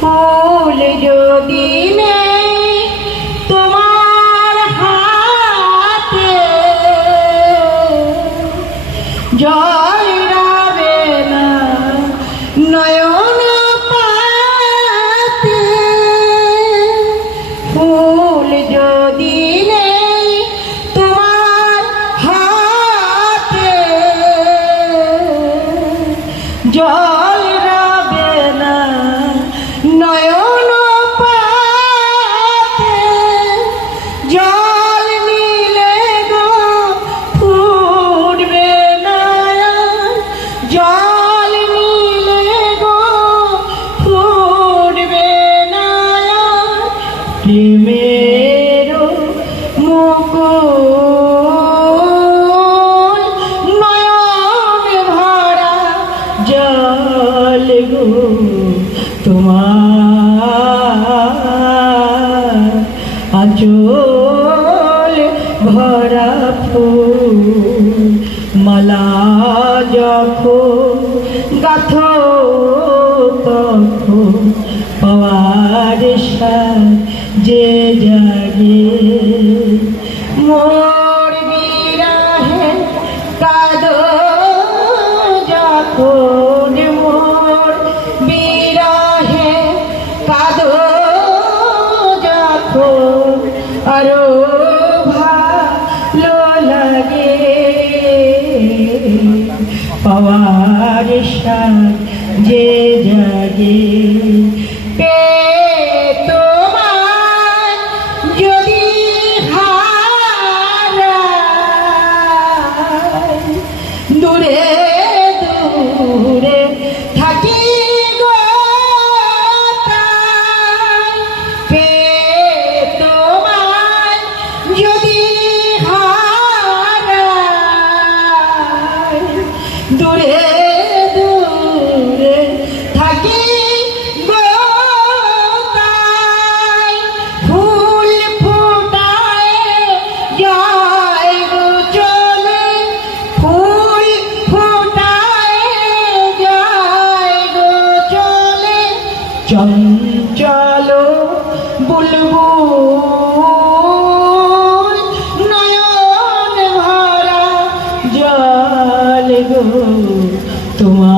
ফুল যদি নেই তোমার হাতে, জল রাবে না নয়ন পাতে। ফুল যদি নেই তোমার হাতে, জল রাবে না নয়ন পাতে। জল নিলে গো ফুটবে না, জল নিলে গো ফুটবে না। প্রেমের মুকুল নয়ন ভরা জল গো তোমার আঁচল ভরা ফুল। মালা যখন গাথো তখন পাওয়ার সাজে জাগে। মোর বিরহে কাঁদো যখন, মোর বিরহে কাঁদো যখন, আরো ভালো লাগে পাওয়ার সাজে জাগে। তোমার যদি হারাই দূরে দূরে থাকি গো তাই। তোমার যদি হারাই দূরে দূরে থাকি গো তাই। ফুল ফোটায় যায় গো চলে, ফুল ফোটায় যায় গো চলে। চঞ্চল বুলবুল নয়ন ভরা জল গো তোমার